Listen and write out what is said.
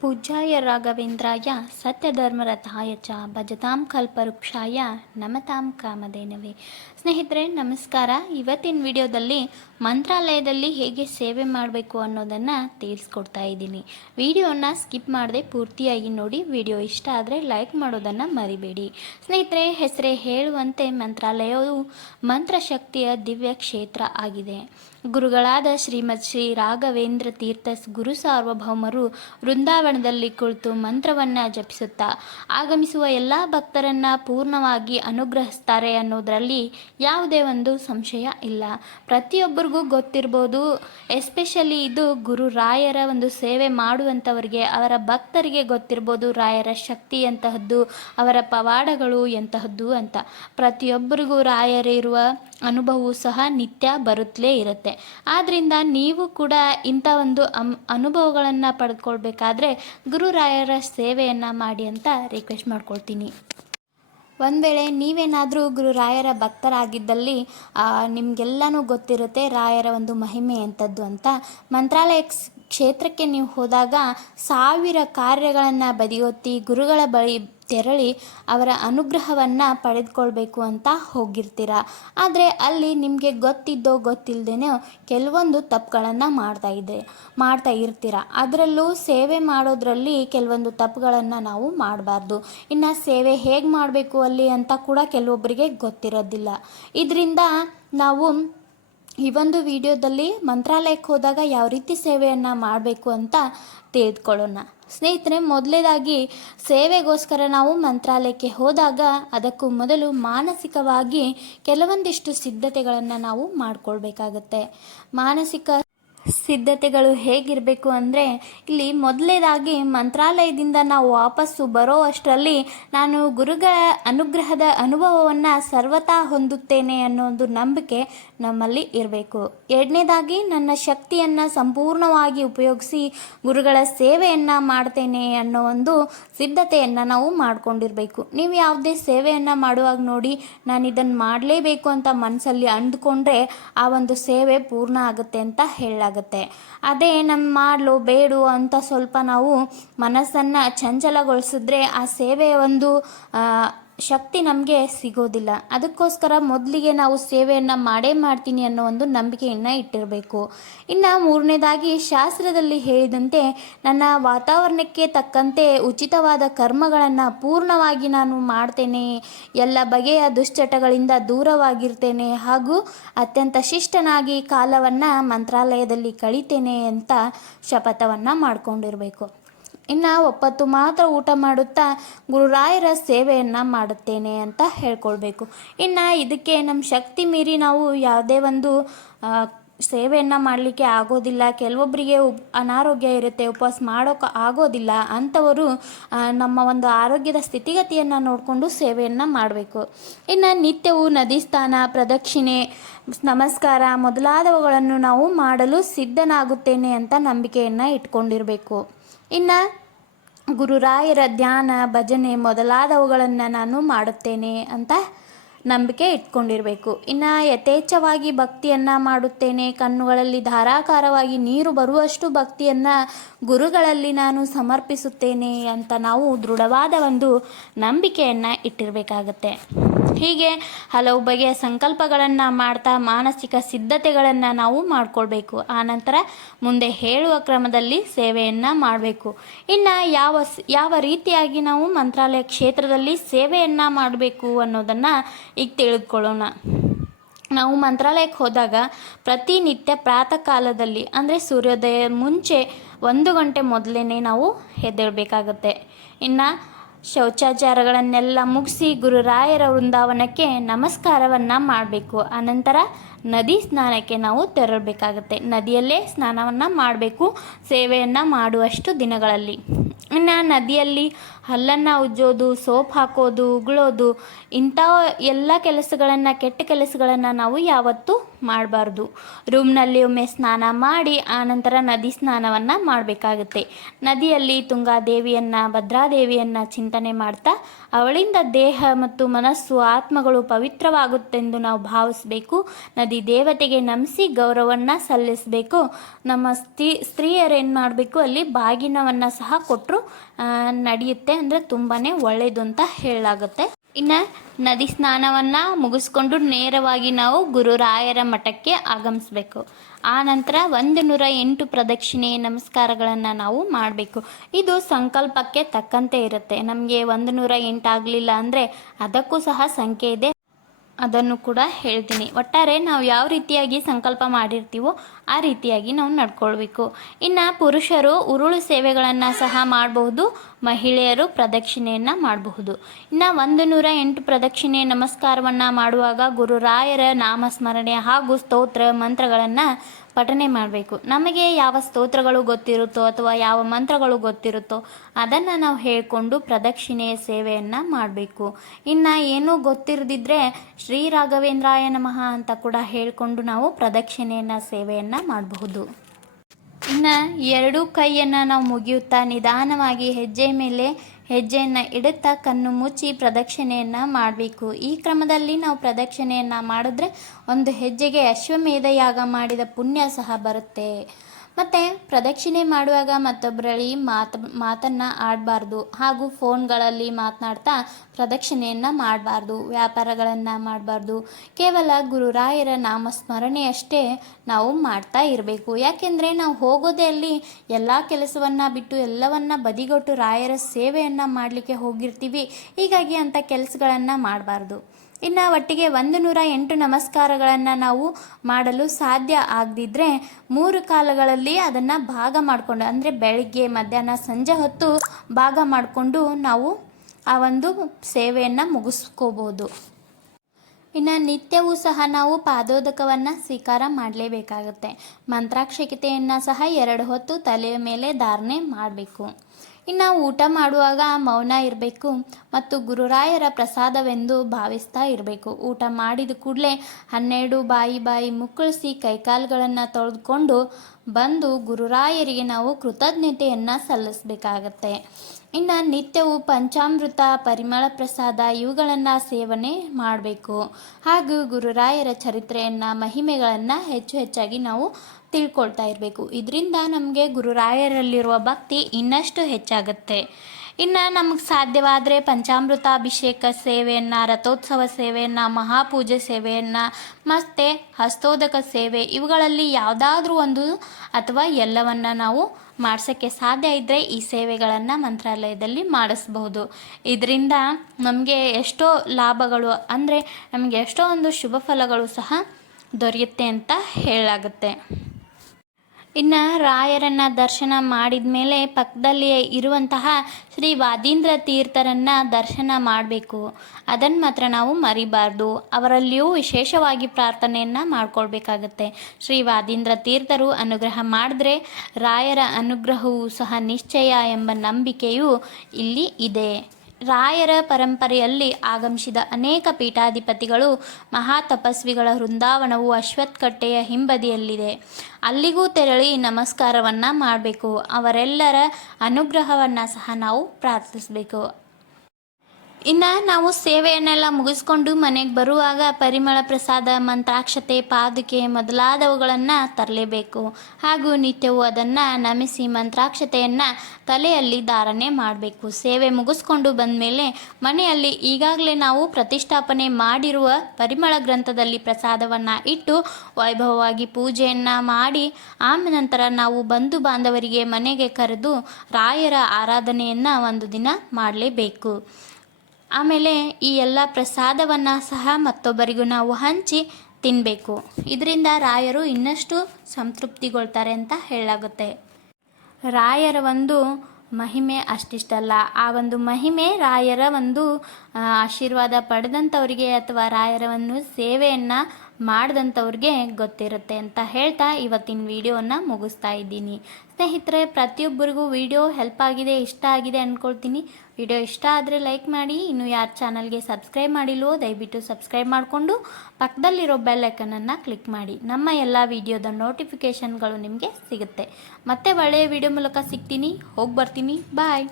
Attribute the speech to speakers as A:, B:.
A: ಪೂಜ್ಯಾಯ ರಾಘವೇಂದ್ರಾಯ ಸತ್ಯಧರ್ಮರಥಾಯ ಚ ಭಜತಾಂ ಕಲ್ಪವೃಕ್ಷಾಯ ನಮತಾಂ ಕಾಮಧೇನವೇ. ಸ್ನೇಹಿತರೆ, ನಮಸ್ಕಾರ. ಇವತ್ತಿನ ವಿಡಿಯೋದಲ್ಲಿ ಮಂತ್ರಾಲಯದಲ್ಲಿ ಹೇಗೆ ಸೇವೆ ಮಾಡಬೇಕು ಅನ್ನೋದನ್ನು ತಿಳಿಸ್ಕೊಡ್ತಾ ಇದ್ದೀನಿ. ವಿಡಿಯೋನ ಸ್ಕಿಪ್ ಮಾಡದೆ ಪೂರ್ತಿಯಾಗಿ ನೋಡಿ, ವಿಡಿಯೋ ಇಷ್ಟ ಆದರೆ ಲೈಕ್ ಮಾಡೋದನ್ನು ಮರಿಬೇಡಿ. ಸ್ನೇಹಿತರೆ, ಹೆಸರೇ ಹೇಳುವಂತೆ ಮಂತ್ರಾಲಯವು ಮಂತ್ರಶಕ್ತಿಯ ದಿವ್ಯ ಕ್ಷೇತ್ರ ಆಗಿದೆ. ಗುರುಗಳಾದ ಶ್ರೀಮತ್ ಶ್ರೀ ರಾಘವೇಂದ್ರ ತೀರ್ಥ ಗುರು ಸಾರ್ವಭೌಮರು ವೃಂದಾವನದಲ್ಲಿ ಕುಳಿತು ಮಂತ್ರವನ್ನು ಜಪಿಸುತ್ತಾ ಆಗಮಿಸುವ ಎಲ್ಲ ಭಕ್ತರನ್ನ ಪೂರ್ಣವಾಗಿ ಅನುಗ್ರಹಿಸ್ತಾರೆ ಅನ್ನೋದರಲ್ಲಿ ಯಾವುದೇ ಒಂದು ಸಂಶಯ ಇಲ್ಲ. ಪ್ರತಿಯೊಬ್ಬರಿಗೂ ಗೊತ್ತಿರ್ಬೋದು, ಎಸ್ಪೆಷಲಿ ಇದು ಗುರು ರಾಯರ ಒಂದು ಸೇವೆ ಮಾಡುವಂಥವರಿಗೆ, ಅವರ ಭಕ್ತರಿಗೆ ಗೊತ್ತಿರ್ಬೋದು ರಾಯರ ಶಕ್ತಿ ಎಂತಹದ್ದು, ಅವರ ಪವಾಡಗಳು ಎಂತಹದ್ದು ಅಂತ. ಪ್ರತಿಯೊಬ್ಬರಿಗೂ ರಾಯರಿರುವ ಅನುಭವವು ಸಹ ನಿತ್ಯ ಬರುತ್ತಲೇ ಇರುತ್ತೆ. ಆದ್ದರಿಂದ ನೀವು ಕೂಡ ಇಂಥ ಒಂದು ಅಮ್ ಅನುಭವಗಳನ್ನು ಪಡೆದುಕೊಳ್ಬೇಕಾದ್ರೆ ಗುರುರಾಯರ ಸೇವೆಯನ್ನು ಮಾಡಿ ಅಂತ ರಿಕ್ವೆಸ್ಟ್ ಮಾಡ್ಕೊಳ್ತೀನಿ. ಒಂದು ವೇಳೆ ನೀವೇನಾದರೂ ಗುರು ರಾಯರ ಭಕ್ತರಾಗಿದ್ದಲ್ಲಿ ನಿಮಗೆಲ್ಲನೂ ಗೊತ್ತಿರುತ್ತೆ ರಾಯರ ಒಂದು ಮಹಿಮೆ ಎಂಥದ್ದು ಅಂತ. ಮಂತ್ರಾಲಯ ಕ್ಷ- ಕ್ಷೇತ್ರಕ್ಕೆ ನೀವು ಹೋದಾಗ ಸಾವಿರ ಕಾರ್ಯಗಳನ್ನು ಬದಿಗೊತ್ತಿ ಗುರುಗಳ ಬಳಿ ತೆರಳಿ ಅವರ ಅನುಗ್ರಹವನ್ನು ಪಡೆದುಕೊಳ್ಬೇಕು ಅಂತ ಹೋಗಿರ್ತೀರ? ಆದರೆ ಅಲ್ಲಿ ನಿಮಗೆ ಗೊತ್ತಿದ್ದೋ ಗೊತ್ತಿಲ್ಲದೇನೋ ಕೆಲವೊಂದು ತಪ್ಪುಗಳನ್ನು ಮಾಡ್ತಾ ಇದೆ, ಮಾಡ್ತಾ ಇರ್ತೀರ? ಅದರಲ್ಲೂ ಸೇವೆ ಮಾಡೋದ್ರಲ್ಲಿ ಕೆಲವೊಂದು ತಪ್ಪುಗಳನ್ನು ನಾವು ಮಾಡಬಾರ್ದು. ಇನ್ನು ಸೇವೆ ಹೇಗೆ ಮಾಡಬೇಕು ಅಲ್ಲಿ ಅಂತ ಕೂಡ ಕೆಲವೊಬ್ಬರಿಗೆ ಗೊತ್ತಿರೋದಿಲ್ಲ. ಇದರಿಂದ ನಾವು ಈ ಒಂದು ವಿಡಿಯೋದಲ್ಲಿ ಮಂತ್ರಾಲಯಕ್ಕೆ ಹೋದಾಗ ಯಾವ ರೀತಿ ಸೇವೆಯನ್ನು ಮಾಡಬೇಕು ಅಂತ ತಿಳಿದುಕೊಳ್ಳೋಣ. ಸ್ನೇಹಿತರೆ, ಮೊದಲೇದಾಗಿ ಸೇವೆಗೋಸ್ಕರ ನಾವು ಮಂತ್ರಾಲಯಕ್ಕೆ ಹೋದಾಗ ಅದಕ್ಕೂ ಮೊದಲು ಮಾನಸಿಕವಾಗಿ ಕೆಲವೊಂದಿಷ್ಟು ಸಿದ್ಧತೆಗಳನ್ನು ನಾವು ಮಾಡಿಕೊಳ್ಬೇಕಾಗತ್ತೆ. ಮಾನಸಿಕ ಸಿದ್ಧತೆಗಳು ಹೇಗಿರಬೇಕು ಅಂದರೆ, ಇಲ್ಲಿ ಮೊದಲೇದಾಗಿ ಮಂತ್ರಾಲಯದಿಂದ ನಾವು ವಾಪಸ್ಸು ಬರೋ ಅಷ್ಟರಲ್ಲಿ ನಾನು ಗುರುಗಳ ಅನುಗ್ರಹದ ಅನುಭವವನ್ನು ಸರ್ವತಾ ಹೊಂದುತ್ತೇನೆ ಅನ್ನೋ ಒಂದು ನಂಬಿಕೆ ನಮ್ಮಲ್ಲಿ ಇರಬೇಕು. ಎರಡನೇದಾಗಿ ನನ್ನ ಶಕ್ತಿಯನ್ನು ಸಂಪೂರ್ಣವಾಗಿ ಉಪಯೋಗಿಸಿ ಗುರುಗಳ ಸೇವೆಯನ್ನು ಮಾಡ್ತೇನೆ ಅನ್ನೋ ಒಂದು ಸಿದ್ಧತೆಯನ್ನು ನಾವು ಮಾಡಿಕೊಂಡಿರಬೇಕು. ನೀವು ಯಾವುದೇ ಸೇವೆಯನ್ನು ಮಾಡುವಾಗ ನೋಡಿ, ನಾನು ಇದನ್ನು ಮಾಡಲೇಬೇಕು ಅಂತ ಮನಸ್ಸಲ್ಲಿ ಅಂದುಕೊಂಡ್ರೆ ಆ ಒಂದು ಸೇವೆ ಪೂರ್ಣ ಆಗುತ್ತೆ ಅಂತ ಹೇಳಲಾಗುತ್ತೆ. ಅದೇ ನಮ್ಮ ಮಾಡಲು ಬೇಡು ಅಂತ ಸ್ವಲ್ಪ ನಾವು ಮನಸ್ಸನ್ನು ಚಂಚಲಗೊಳಿಸಿದ್ರೆ ಆ ಸೇವೆಯ ಒಂದು ಶಕ್ತಿ ನಮಗೆ ಸಿಗೋದಿಲ್ಲ. ಅದಕ್ಕೋಸ್ಕರ ಮೊದಲಿಗೆ ನಾವು ಸೇವೆಯನ್ನು ಮಾಡೇ ಮಾಡ್ತೀನಿ ಅನ್ನೋ ಒಂದು ನಂಬಿಕೆಯನ್ನು ಇಟ್ಟಿರಬೇಕು. ಇನ್ನು ಮೂರನೇದಾಗಿ ಶಾಸ್ತ್ರದಲ್ಲಿ ಹೇಳಿದಂತೆ ನನ್ನ ವಾತಾವರಣಕ್ಕೆ ತಕ್ಕಂತೆ ಉಚಿತವಾದ ಕರ್ಮಗಳನ್ನು ಪೂರ್ಣವಾಗಿ ನಾನು ಮಾಡ್ತೇನೆ. ಎಲ್ಲ ಬಗೆಯ ದುಶ್ಚಟಗಳಿಂದ ದೂರವಾಗಿರ್ತೇನೆ ಹಾಗೂ ಅತ್ಯಂತ ಶಿಷ್ಟನಾಗಿ ಕಾಲವನ್ನು ಮಂತ್ರಾಲಯದಲ್ಲಿ ಕಳಿತೇನೆ ಅಂತ ಶಪಥವನ್ನು ಮಾಡ್ಕೊಂಡಿರಬೇಕು. ಇನ್ನು ಒಪ್ಪತ್ತು ಮಾತ್ರ ಊಟ ಮಾಡುತ್ತಾ ಗುರುರಾಯರ ಸೇವೆಯನ್ನು ಮಾಡುತ್ತೇನೆ ಅಂತ ಹೇಳ್ಕೊಳ್ಬೇಕು. ಇನ್ನು ಇದಕ್ಕೆ ನಮ್ಮ ಶಕ್ತಿ ಮೀರಿ ನಾವು ಯಾವುದೇ ಒಂದು ಸೇವೆಯನ್ನು ಮಾಡಲಿಕ್ಕೆ ಆಗೋದಿಲ್ಲ. ಕೆಲವೊಬ್ಬರಿಗೆ ಉಪ್, ಅನಾರೋಗ್ಯ ಇರುತ್ತೆ, ಉಪವಾಸ ಮಾಡೋಕೆ ಆಗೋದಿಲ್ಲ ಅಂಥವರು ನಮ್ಮ ಒಂದು ಆರೋಗ್ಯದ ಸ್ಥಿತಿಗತಿಯನ್ನು ನೋಡಿಕೊಂಡು ಸೇವೆಯನ್ನು ಮಾಡಬೇಕು. ಇನ್ನು ನಿತ್ಯವೂ ನದಿ ಸ್ಥಾನ ಪ್ರದಕ್ಷಿಣೆ, ನಮಸ್ಕಾರ ಮೊದಲಾದವುಗಳನ್ನು ನಾವು ಮಾಡಲು ಸಿದ್ಧನಾಗುತ್ತೇನೆ ಅಂತ ನಂಬಿಕೆಯನ್ನು ಇಟ್ಕೊಂಡಿರಬೇಕು. ಇನ್ನು ಗುರುರಾಯರ ಧ್ಯಾನ, ಭಜನೆ ಮೊದಲಾದವುಗಳನ್ನು ನಾನು ಮಾಡುತ್ತೇನೆ ಅಂತ ನಂಬಿಕೆ ಇಟ್ಕೊಂಡಿರಬೇಕು. ಇನ್ನು ಯಥೇಚ್ಛವಾಗಿ ಭಕ್ತಿಯನ್ನು ಮಾಡುತ್ತೇನೆ, ಕಣ್ಣುಗಳಲ್ಲಿ ಧಾರಾಕಾರವಾಗಿ ನೀರು ಬರುವಷ್ಟು ಭಕ್ತಿಯನ್ನು ಗುರುಗಳಲ್ಲಿ ನಾನು ಸಮರ್ಪಿಸುತ್ತೇನೆ ಅಂತ ನಾವು ದೃಢವಾದ ಒಂದು ನಂಬಿಕೆಯನ್ನು ಇಟ್ಟಿರಬೇಕಾಗತ್ತೆ. ಹೀಗೆ ಹಲವು ಬಗೆಯ ಸಂಕಲ್ಪಗಳನ್ನು ಮಾಡ್ತಾ ಮಾನಸಿಕ ಸಿದ್ಧತೆಗಳನ್ನು ನಾವು ಮಾಡಿಕೊಳ್ಬೇಕು. ಆನಂತರ ಮುಂದೆ ಹೇಳುವ ಕ್ರಮದಲ್ಲಿ ಸೇವೆಯನ್ನು ಮಾಡಬೇಕು. ಇನ್ನು ಯಾವ ಯಾವ ರೀತಿಯಾಗಿ ನಾವು ಮಂತ್ರಾಲಯ ಕ್ಷೇತ್ರದಲ್ಲಿ ಸೇವೆಯನ್ನು ಮಾಡಬೇಕು ಅನ್ನೋದನ್ನು ಈಗ ತಿಳಿದುಕೊಳ್ಳೋಣ ನಾವು ಮಂತ್ರಾಲಯಕ್ಕೆ ಹೋದಾಗ ಪ್ರತಿನಿತ್ಯ ಪ್ರಾತಃ ಕಾಲದಲ್ಲಿ, ಅಂದರೆ ಸೂರ್ಯೋದಯ ಮುಂಚೆ ಒಂದು ಗಂಟೆ ಮೊದಲೇ ನಾವು ಎದ್ದೇಳಬೇಕಾಗತ್ತೆ. ಇನ್ನು ಶೌಚಾಚಾರಗಳನ್ನೆಲ್ಲ ಮುಗಿಸಿ ಗುರುರಾಯರ ವೃಂದಾವನಕ್ಕೆ ನಮಸ್ಕಾರವನ್ನು ಮಾಡಬೇಕು. ಅನಂತರ ನದಿ ಸ್ನಾನಕ್ಕೆ ನಾವು ತೆರಳಬೇಕಾಗತ್ತೆ. ನದಿಯಲ್ಲೇ ಸ್ನಾನವನ್ನು ಮಾಡಬೇಕು, ಸೇವೆಯನ್ನು ಮಾಡುವಷ್ಟು ದಿನಗಳಲ್ಲಿ. ಇನ್ನು ನದಿಯಲ್ಲಿ ಹಲ್ಲನ್ನು ಉಜ್ಜೋದು, ಸೋಪ್ ಹಾಕೋದು, ಉಗುಳೋದು ಇಂಥ ಎಲ್ಲ ಕೆಲಸಗಳನ್ನು, ಕೆಟ್ಟ ಕೆಲಸಗಳನ್ನು ನಾವು ಯಾವತ್ತೂ ಮಾಡಬಾರ್ದು. ರೂಮ್ನಲ್ಲಿ ಒಮ್ಮೆ ಸ್ನಾನ ಮಾಡಿ, ಆನಂತರ ನದಿ ಸ್ನಾನವನ್ನು ಮಾಡಬೇಕಾಗುತ್ತೆ. ನದಿಯಲ್ಲಿ ತುಂಗಾದೇವಿಯನ್ನು, ಭದ್ರಾದೇವಿಯನ್ನು ಚಿಂತನೆ ಮಾಡ್ತಾ, ಅವಳಿಂದ ದೇಹ ಮತ್ತು ಮನಸ್ಸು, ಆತ್ಮಗಳು ಪವಿತ್ರವಾಗುತ್ತೆಂದು ನಾವು ಭಾವಿಸಬೇಕು. ನದಿ ದೇವತೆಗೆ ನಮಿಸಿ ಗೌರವವನ್ನು ಸಲ್ಲಿಸಬೇಕು. ನಮ್ಮ ಸ್ತ್ರೀ, ಸ್ತ್ರೀಯರು ಏನು ಮಾಡಬೇಕು? ಅಲ್ಲಿ ಬಾಗಿನವನ್ನು ಸಹ ಕೊಟ್ಟರು ನಡೆಯುತ್ತೆ ಅಂದರೆ ತುಂಬಾ ಒಳ್ಳೆಯದು ಅಂತ ಹೇಳಲಾಗುತ್ತೆ. ಇನ್ನು ನದಿ ಸ್ನಾನವನ್ನು ಮುಗಿಸ್ಕೊಂಡು ನೇರವಾಗಿ ನಾವು ಗುರುರಾಯರ ಮಠಕ್ಕೆ ಆಗಮಿಸಬೇಕು. ಆ ನಂತರ ಒಂದು ನೂರ ಎಂಟು ಪ್ರದಕ್ಷಿಣೆ ನಮಸ್ಕಾರಗಳನ್ನು ನಾವು ಮಾಡಬೇಕು. ಇದು ಸಂಕಲ್ಪಕ್ಕೆ ತಕ್ಕಂತೆ ಇರುತ್ತೆ. ನಮಗೆ ಒಂದು ನೂರ ಎಂಟು ಆಗಲಿಲ್ಲ ಅಂದರೆ ಅದಕ್ಕೂ ಸಹ ಸಂಖ್ಯೆ ಇದೆ. ಅದನ್ನು ಕೂಡ ಹೇಳ್ತೀನಿ. ಒಟ್ಟಾರೆ ನಾವು ಯಾವ ರೀತಿಯಾಗಿ ಸಂಕಲ್ಪ ಮಾಡಿರ್ತೀವೋ ಆ ರೀತಿಯಾಗಿ ನಾವು ನಡ್ಕೊಳ್ಬೇಕು. ಇನ್ನು ಪುರುಷರು ಉರುಳು ಸೇವೆಗಳನ್ನು ಸಹ ಮಾಡಬಹುದು, ಮಹಿಳೆಯರು ಪ್ರದಕ್ಷಿಣೆಯನ್ನು ಮಾಡಬಹುದು. ಇನ್ನು ಒಂದು ನೂರ ಎಂಟು ಪ್ರದಕ್ಷಿಣೆ ನಮಸ್ಕಾರವನ್ನು ಮಾಡುವಾಗ ಗುರುರಾಯರ ನಾಮಸ್ಮರಣೆ ಹಾಗೂ ಸ್ತೋತ್ರ ಮಂತ್ರಗಳನ್ನು ಪಠನೆ ಮಾಡಬೇಕು. ನಮಗೆ ಯಾವ ಸ್ತೋತ್ರಗಳು ಗೊತ್ತಿರುತ್ತೋ ಅಥವಾ ಯಾವ ಮಂತ್ರಗಳು ಗೊತ್ತಿರುತ್ತೋ ಅದನ್ನು ನಾವು ಹೇಳಿಕೊಂಡು ಪ್ರದಕ್ಷಿಣೆಯ ಸೇವೆಯನ್ನು ಮಾಡಬೇಕು. ಇನ್ನು ಏನೂ ಗೊತ್ತಿರದಿದ್ದರೆ ಶ್ರೀ ರಾಘವೇಂದ್ರಾಯ ನಮಃ ಅಂತ ಕೂಡ ಹೇಳಿಕೊಂಡು ನಾವು ಪ್ರದಕ್ಷಿಣೆಯನ್ನ, ಸೇವೆಯನ್ನು ಮಾಡಬಹುದು. ಇನ್ನು ಎರಡೂ ಕೈಯನ್ನು ನಾವು ಮುಗಿಯುತ್ತಾ ನಿಧಾನವಾಗಿ ಹೆಜ್ಜೆ ಮೇಲೆ ಹೆಜ್ಜೆಯನ್ನು ಇಡುತ್ತಾ ಕಣ್ಣು ಮುಚ್ಚಿ ಪ್ರದಕ್ಷಿಣೆಯನ್ನು ಮಾಡಬೇಕು. ಈ ಕ್ರಮದಲ್ಲಿ ನಾವು ಪ್ರದಕ್ಷಿಣೆಯನ್ನು ಮಾಡಿದ್ರೆ ಒಂದು ಹೆಜ್ಜೆಗೆ ಅಶ್ವಮೇಧ ಯಾಗ ಮಾಡಿದ ಪುಣ್ಯ ಸಹ ಬರುತ್ತೆ. ಮತ್ತು ಪ್ರದಕ್ಷಿಣೆ ಮಾಡುವಾಗ ಮತ್ತೊಬ್ಬರಲ್ಲಿ ಮಾತು, ಮಾತನ್ನು ಆಡಬಾರ್ದು ಹಾಗೂ ಫೋನ್ಗಳಲ್ಲಿ ಮಾತನಾಡ್ತಾ ಪ್ರದಕ್ಷಿಣೆಯನ್ನು ಮಾಡಬಾರ್ದು, ವ್ಯಾಪಾರಗಳನ್ನು ಮಾಡಬಾರ್ದು. ಕೇವಲ ಗುರುರಾಯರ ನಾಮಸ್ಮರಣೆಯಷ್ಟೇ ನಾವು ಮಾಡ್ತಾ ಇರಬೇಕು. ಯಾಕೆಂದರೆ ನಾವು ಹೋಗೋದೇ ಅಲ್ಲಿ ಎಲ್ಲ ಕೆಲಸವನ್ನು ಬಿಟ್ಟು ಎಲ್ಲವನ್ನ ಬದಿಗೊಟ್ಟು ರಾಯರ ಸೇವೆಯನ್ನು ಮಾಡಲಿಕ್ಕೆ ಹೋಗಿರ್ತೀವಿ. ಹೀಗಾಗಿ ಅಂಥ ಕೆಲಸಗಳನ್ನು ಮಾಡಬಾರ್ದು. ಇನ್ನು ಒಟ್ಟಿಗೆ ಒಂದು ನೂರ ಎಂಟು ನಮಸ್ಕಾರಗಳನ್ನು ನಾವು ಮಾಡಲು ಸಾಧ್ಯ ಆಗದಿದ್ದರೆ ಮೂರು ಕಾಲಗಳಲ್ಲಿ ಅದನ್ನು ಭಾಗ ಮಾಡಿಕೊಂಡು, ಅಂದರೆ ಬೆಳಿಗ್ಗೆ, ಮಧ್ಯಾಹ್ನ, ಸಂಜೆ ಹೊತ್ತು ಭಾಗ ಮಾಡಿಕೊಂಡು ನಾವು ಆ ಒಂದು ಸೇವೆಯನ್ನು ಮುಗಿಸ್ಕೋಬೋದು. ಇನ್ನು ನಿತ್ಯವೂ ಸಹ ನಾವು ಪಾದೋದಕವನ್ನು ಸ್ವೀಕಾರ ಮಾಡಲೇಬೇಕಾಗುತ್ತೆ. ಮಂತ್ರಾಕ್ಷತೆಯನ್ನು ಸಹ ಎರಡು ಹೊತ್ತು ತಲೆಯ ಮೇಲೆ ಧಾರಣೆ ಮಾಡಬೇಕು. ಇನ್ನು ಊಟ ಮಾಡುವಾಗ ಮೌನ ಇರಬೇಕು ಮತ್ತು ಗುರುರಾಯರ ಪ್ರಸಾದವೆಂದು ಭಾವಿಸ್ತಾ ಇರಬೇಕು. ಊಟ ಮಾಡಿದ ಕೂಡಲೇ ಹನ್ನೆರಡು ಬಾಯಿ ಬಾಯಿ ಮುಕ್ಕಳಿಸಿ ಕೈಕಾಲುಗಳನ್ನು ತೊಳೆದುಕೊಂಡು ಬಂದು ಗುರುರಾಯರಿಗೆ ನಾವು ಕೃತಜ್ಞತೆಯನ್ನು ಸಲ್ಲಿಸಬೇಕಾಗತ್ತೆ. ಇನ್ನು ನಿತ್ಯವು ಪಂಚಾಮೃತ ಪರಿಮಳ ಪ್ರಸಾದ ಇವುಗಳನ್ನು ಸೇವನೆ ಮಾಡಬೇಕು. ಹಾಗೂ ಗುರುರಾಯರ ಚರಿತ್ರೆಯನ್ನು, ಮಹಿಮೆಗಳನ್ನು ಹೆಚ್ಚು ಹೆಚ್ಚಾಗಿ ನಾವು ತಿಳ್ಕೊಳ್ತಾ ಇರಬೇಕು. ಇದರಿಂದ ನಮಗೆ ಗುರುರಾಯರಲ್ಲಿರುವ ಭಕ್ತಿ ಇನ್ನಷ್ಟು ಹೆಚ್ಚಾಗುತ್ತೆ. ಇನ್ನು ನಮಗೆ ಸಾಧ್ಯವಾದರೆ ಪಂಚಾಮೃತಾಭಿಷೇಕ ಸೇವೆಯನ್ನು, ರಥೋತ್ಸವ ಸೇವೆಯನ್ನು, ಮಹಾಪೂಜೆ ಸೇವೆಯನ್ನು, ಮತ್ತು ಹಸ್ತೋದಕ ಸೇವೆ, ಇವುಗಳಲ್ಲಿ ಯಾವುದಾದ್ರೂ ಒಂದು ಅಥವಾ ಎಲ್ಲವನ್ನು ನಾವು ಮಾಡಿಸೋಕ್ಕೆ ಸಾಧ್ಯ ಇದ್ದರೆ ಈ ಸೇವೆಗಳನ್ನು ಮಂತ್ರಾಲಯದಲ್ಲಿ ಮಾಡಿಸ್ಬಹುದು. ಇದರಿಂದ ನಮಗೆ ಎಷ್ಟೋ ಲಾಭಗಳು ಅಂದರೆ ನಮಗೆ ಎಷ್ಟೋ ಒಂದು ಶುಭ ಫಲಗಳು ಸಹ ದೊರೆಯುತ್ತೆ ಅಂತ ಹೇಳಲಾಗುತ್ತೆ. ಇನ್ನು ರಾಯರನ್ನು ದರ್ಶನ ಮಾಡಿದ ಮೇಲೆ ಪಕ್ಕದಲ್ಲಿಯೇ ಇರುವಂತಹ ಶ್ರೀ ವಾದೀಂದ್ರ ತೀರ್ಥರನ್ನು ದರ್ಶನ ಮಾಡಬೇಕು. ಅದನ್ನು ಮಾತ್ರ ನಾವು ಮರಿಬಾರ್ದು. ಅವರಲ್ಲಿಯೂ ವಿಶೇಷವಾಗಿ ಪ್ರಾರ್ಥನೆಯನ್ನು ಮಾಡ್ಕೊಳ್ಬೇಕಾಗತ್ತೆ. ಶ್ರೀ ವಾದೀಂದ್ರ ತೀರ್ಥರು ಅನುಗ್ರಹ ಮಾಡಿದ್ರೆ ರಾಯರ ಅನುಗ್ರಹವೂ ಸಹ ನಿಶ್ಚಯ ಎಂಬ ನಂಬಿಕೆಯು ಇಲ್ಲಿ ಇದೆ. ರಾಯರ ಪರಂಪರೆಯಲ್ಲಿ ಆಗಮಿಸಿದ ಅನೇಕ ಪೀಠಾಧಿಪತಿಗಳು ಮಹಾತಪಸ್ವಿಗಳ ವೃಂದಾವನವು ಅಶ್ವತ್ಕಟ್ಟೆಯ ಹಿಂಬದಿಯಲ್ಲಿದೆ. ಅಲ್ಲಿಗೂ ತೆರಳಿ ನಮಸ್ಕಾರವನ್ನು ಮಾಡಬೇಕು. ಅವರೆಲ್ಲರ ಅನುಗ್ರಹವನ್ನು ಸಹ ನಾವು ಪ್ರಾರ್ಥಿಸಬೇಕು. ಇನ್ನು ನಾವು ಸೇವೆಯನ್ನೆಲ್ಲ ಮುಗಿಸ್ಕೊಂಡು ಮನೆಗೆ ಬರುವಾಗ ಪರಿಮಳ ಪ್ರಸಾದ, ಮಂತ್ರಾಕ್ಷತೆ, ಪಾದುಕೆ ಮೊದಲಾದವುಗಳನ್ನು ತರಲೇಬೇಕು. ಹಾಗೂ ನಿತ್ಯವೂ ಅದನ್ನು ನಮಿಸಿ ಮಂತ್ರಾಕ್ಷತೆಯನ್ನು ತಲೆಯಲ್ಲಿ ಧಾರಣೆ ಮಾಡಬೇಕು. ಸೇವೆ ಮುಗಿಸ್ಕೊಂಡು ಬಂದಮೇಲೆ ಮನೆಯಲ್ಲಿ ಈಗಾಗಲೇ ನಾವು ಪ್ರತಿಷ್ಠಾಪನೆ ಮಾಡಿರುವ ಪರಿಮಳ ಗ್ರಂಥದಲ್ಲಿ ಪ್ರಸಾದವನ್ನು ಇಟ್ಟು ವೈಭವವಾಗಿ ಪೂಜೆಯನ್ನು ಮಾಡಿ ಆಮೇಲೆ ನಾವು ಬಂಧು ಬಾಂಧವರಿಗೆ ಮನೆಗೆ ಕರೆದು ರಾಯರ ಆರಾಧನೆಯನ್ನು ಒಂದು ದಿನ ಮಾಡಲೇಬೇಕು. ಆಮೇಲೆ ಈ ಎಲ್ಲ ಪ್ರಸಾದವನ್ನು ಸಹ ಮತ್ತೊಬ್ಬರಿಗೂ ನಾವು ಹಂಚಿ ತಿನ್ನಬೇಕು ಇದರಿಂದ ರಾಯರು ಇನ್ನಷ್ಟು ಸಂತೃಪ್ತಿಗೊಳ್ತಾರೆ ಅಂತ ಹೇಳಲಾಗುತ್ತೆ. ರಾಯರ ಒಂದು ಮಹಿಮೆ ಅಷ್ಟಿಷ್ಟಲ್ಲ. ಆ ಒಂದು ಮಹಿಮೆ ರಾಯರ ಒಂದು ಆಶೀರ್ವಾದ ಪಡೆದಂಥವರಿಗೆ ಅಥವಾ ರಾಯರ ಒಂದು ಸೇವೆಯನ್ನು ಮಾಡಿದಂಥವ್ರಿಗೆ ಗೊತ್ತಿರುತ್ತೆ ಅಂತ ಹೇಳ್ತಾ ಇವತ್ತಿನ ವಿಡಿಯೋನ ಮುಗಿಸ್ತಾ ಇದ್ದೀನಿ. ಸ್ನೇಹಿತರೆ, ಪ್ರತಿಯೊಬ್ಬರಿಗೂ ವಿಡಿಯೋ ಹೆಲ್ಪ್ ಆಗಿದೆ, ಇಷ್ಟ ಆಗಿದೆ ಅಂದ್ಕೊಳ್ತೀನಿ ವಿಡಿಯೋ ಇಷ್ಟ ಆದರೆ ಲೈಕ್ ಮಾಡಿ, ಇನ್ನು ಯಾರು ಚಾನಲ್ಗೆ ಸಬ್ಸ್ಕ್ರೈಬ್ ಮಾಡಿಲ್ವೋ ದಯವಿಟ್ಟು ಸಬ್ಸ್ಕ್ರೈಬ್ ಮಾಡಿಕೊಂಡು ಪಕ್ಕದಲ್ಲಿರೋ ಬೆಲ್ ಐಕನನ್ನು ಕ್ಲಿಕ್ ಮಾಡಿ. ನಮ್ಮ ಎಲ್ಲ ವಿಡಿಯೋದ ನೋಟಿಫಿಕೇಷನ್ಗಳು ನಿಮಗೆ ಸಿಗುತ್ತೆ. ಮತ್ತೆ ಒಳ್ಳೆಯ ವಿಡಿಯೋ ಮೂಲಕ ಸಿಗ್ತೀನಿ. ಹೋಗಿ ಬರ್ತೀನಿ. ಬಾಯ್.